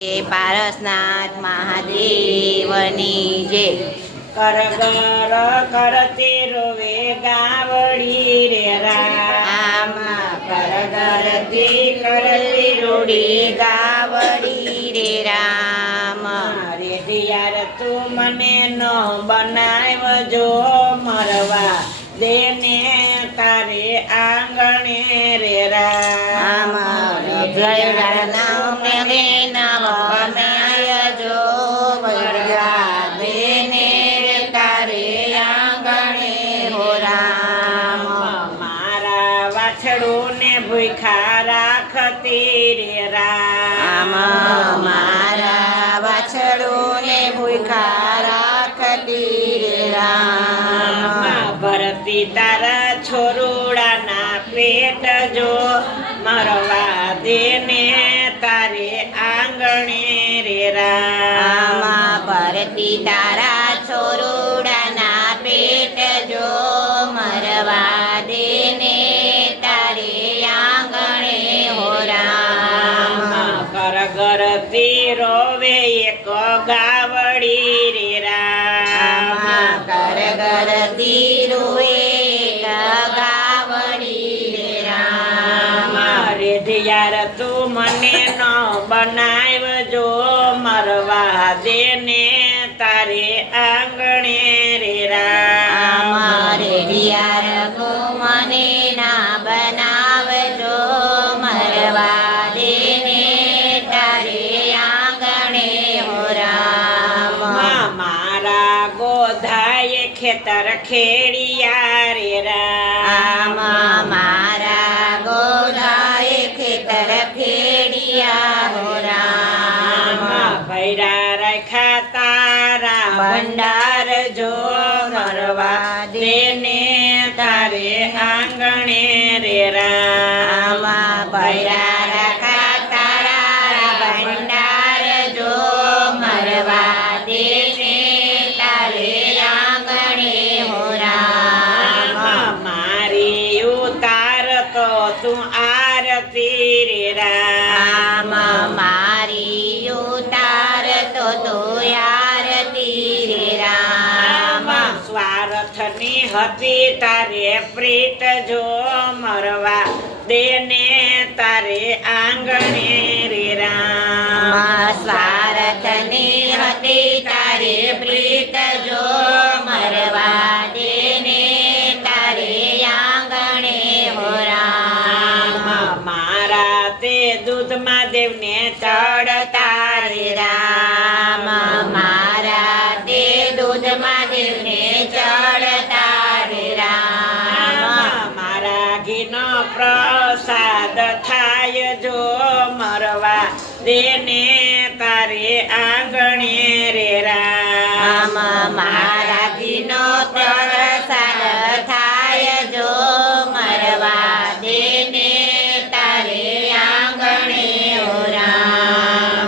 પારસનાથ મહાદેવની જે કરગર કરતે રોવે ગાવડી રે રામ. કરગરતી કરતે રોડી ગાવડી રે રામ. રે યાર તું મને નો બનાવજો મરવા દેને તારે આંગણે રે રામ. મારા વાછડું ને ભૂખા રાખતી રે રામ. મારા વાછડોને ને ભૂખા રાખતી રે રામ. ભરતી તારા છોરોડાના પેટ જો મરવા દેને તારે આંગણે રે રામ. ભરતી તારા બનાવજો મરવા દેને તારે આંગણે રે મારે અમારે ડિયાર ગો મને ના બનાવજો મરવા દેને તારે આંગણે હો રામ. મારા ગોધાય ખેતર ખેડિયા રે રામ. મારા ગોધાય ખેતર ખેડિયા ભંડાર જો મરવા દેને તારે આંગણે રેરા આમાં ભૈરા રાખા તારા ભંડાર જો મરવા દેને તારે આંગણે હો રામ. મારી ઉતાર તો તું આરતી રે હતી તારે પ્રીત જો મરવા. દેને તારે આંગણે રે રામ. માં હતી તારે પ્રીત જો મરવા. દેને તારે આંગણે હો રામ. મારા તે દૂધમાં દેવને ચડતા રે રામ. મારા તે દૂધમાં દેવને ચડતા પ્રસાદ થાય જો મરવા દેને તારે આંગણે.